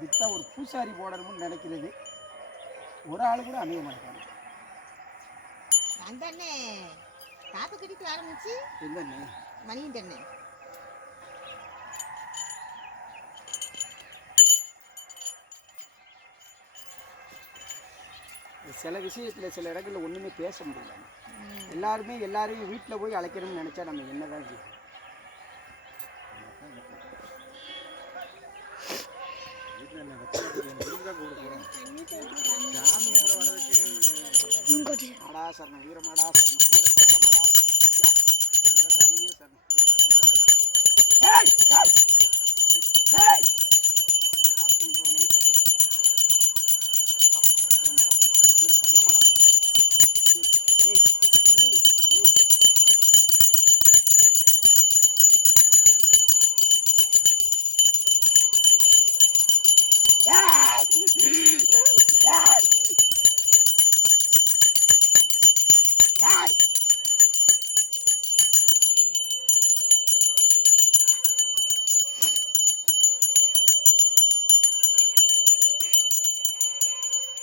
வித்தா ஒரு பூசாரி போடணும்னு நினைக்கிறது. ஒரு ஆள் கூட அமைய மாட்டாங்க. அந்த அண்ணே காப்பு கட்டிட்டு ஆரம்பிச்சு எந்த மணியின் தண்ணே சில விஷயத்தில் சில இடங்களில் ஒன்றுமே பேச முடியல. எல்லாருமே எல்லாரையும் வீட்டில் போய் அழைக்கணும்னு நினச்சா நம்ம என்னதான் செய்யணும் மாடா சரணம் வீரமாடா சரணம்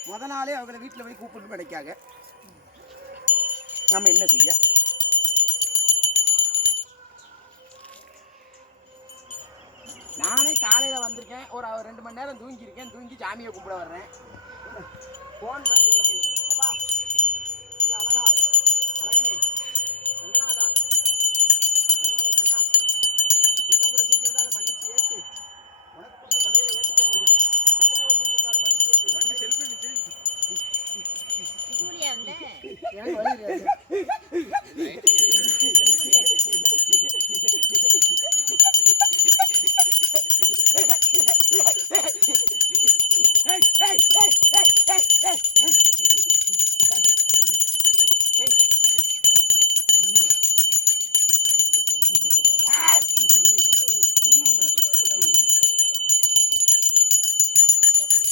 முத நாளே அவங்கள வீட்டில் போய் கூப்பிட்டு நினைக்காங்க. நம்ம என்ன செய்ய? நானே காலையில் வந்திருக்கேன். ஒரு ரெண்டு மணி நேரம் தூங்கியிருக்கேன். தூங்கி சாமியை கும்பிட வர்றேன். ஃபோன் பண்ணி ಹೆಂಗ್ ಹೊಡಿರಿ